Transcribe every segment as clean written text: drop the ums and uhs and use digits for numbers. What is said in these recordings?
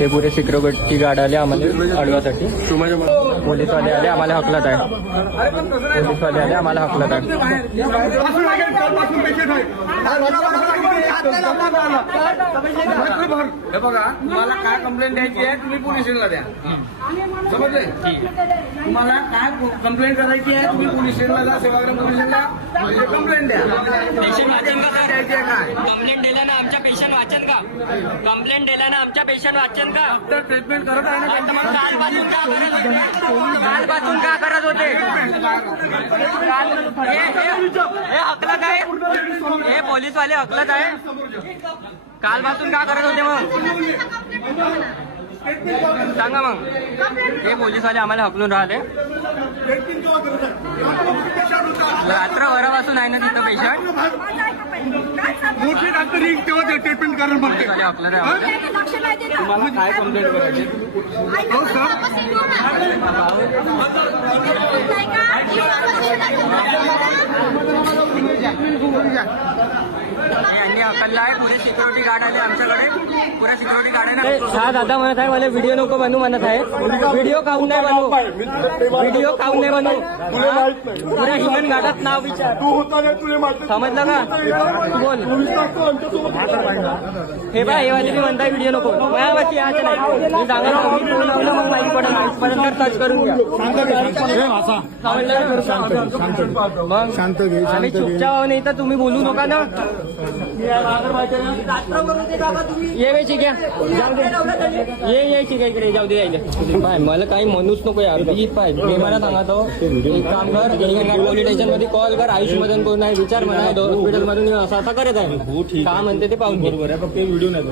ते पुरे security guard आले आम्हाला अडवासाठी. पोलीसवाले आले आम्हाला हकलत आहे. पोलीसवाले आले आम्हाला हकलत आहे. हे बघा, तुम्हाला काय कंप्लेंट द्यायची आहे तुम्ही पोलीस स्टेशनला द्या. समजले? तुम्हाला काय कंप्लेंट करायची आहे तुम्ही पोलीस स्टेशनला जा. सेवाग्राम पोलीस स्टेशनला कंप्लेंट द्या. द्यायची आहे काय? कंप्लेंट दिल्यानं आमच्या पेशंट वाचन का? कंप्लेंट दिल्यानं आमच्या पेशंट वाचन का? डॉक्टर ट्रीटमेंट करत आहे ना. मग कालपासून का करत होते? कालपासून का करत होते? हे हकलत आहे. हे पोलीसवाले हकलत आहे. कालपासून का करत होते मग? सांगा मग. हे पोलीसवाले आम्हाला हकलून राहिले. रात्रभरापासून आहे ना तिथं पेशंट. मोठी डॉक्टर येईल तेव्हा ते ट्रीटमेंट करायला बघते. हकलत आहे. तुम्हाला काय कंप्लेंट करायची? हो सर. यांनी हकलला आहे. पुरे सिक्युरिटी गार्ड आले आमच्याकडे. पुरा सिक्युरिटी गार्ड आहे ना. हा दादा म्हणत आहे मला व्हिडिओ नको बनवू म्हणत आहे. व्हिडिओ काहून नाही बनवू? व्हिडिओ काहून नाही बनवू? पुऱ्या हिमन घाटात नाव विचार. समजलं का? बोल. हे बा हे वाले मी म्हणताय व्हिडिओ नको. माझ्यापाशी यायचं नाही. मी सांगा मी फोन लावलं मग माहिती पडेल. आजपर्यंत सर्च करून घ्या. मग शांत घे. आम्ही चुपचाप नाही तर तुम्ही बोलू नका ना. ये वेळची घ्या. यायची काय इकडे जाऊ दे. यायला पाय मला काही म्हणूच नको यार. पाय मी मला सांगतो एक काम कर. पोलीस स्टेशन मध्ये कॉल कर. आयुष मधून कोण आहे विचार म्हणा. हॉस्पिटल मधून असं आता करत आहे. का म्हणते ते पाहून बरोबर आहे. फक्त व्हिडिओ नाही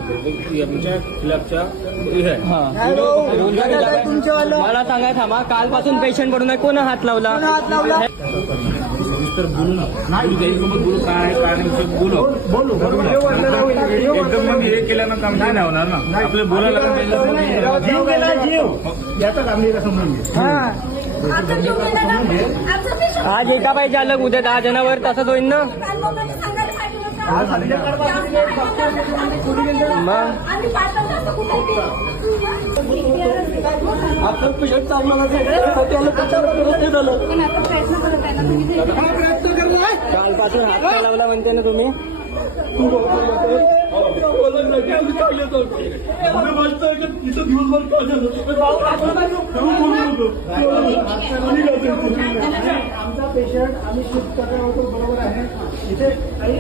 मला सांगाय थांबा. कालपासून पेशंट पडून आहे. कोण हात लावला? बोलू काय बोलू एकदम मग हे केल्यानं काम नाही होणार ना. आपले बोलायला आज येता पाहिजे अलग. उद्या 10 जणांवर तसंच होईल ना. मग कालपासून हात काय लावला म्हणते ना तुम्ही. आमचा पेशंट आम्ही शिफ्ट करणार होतो बरोबर आहे. इथे काही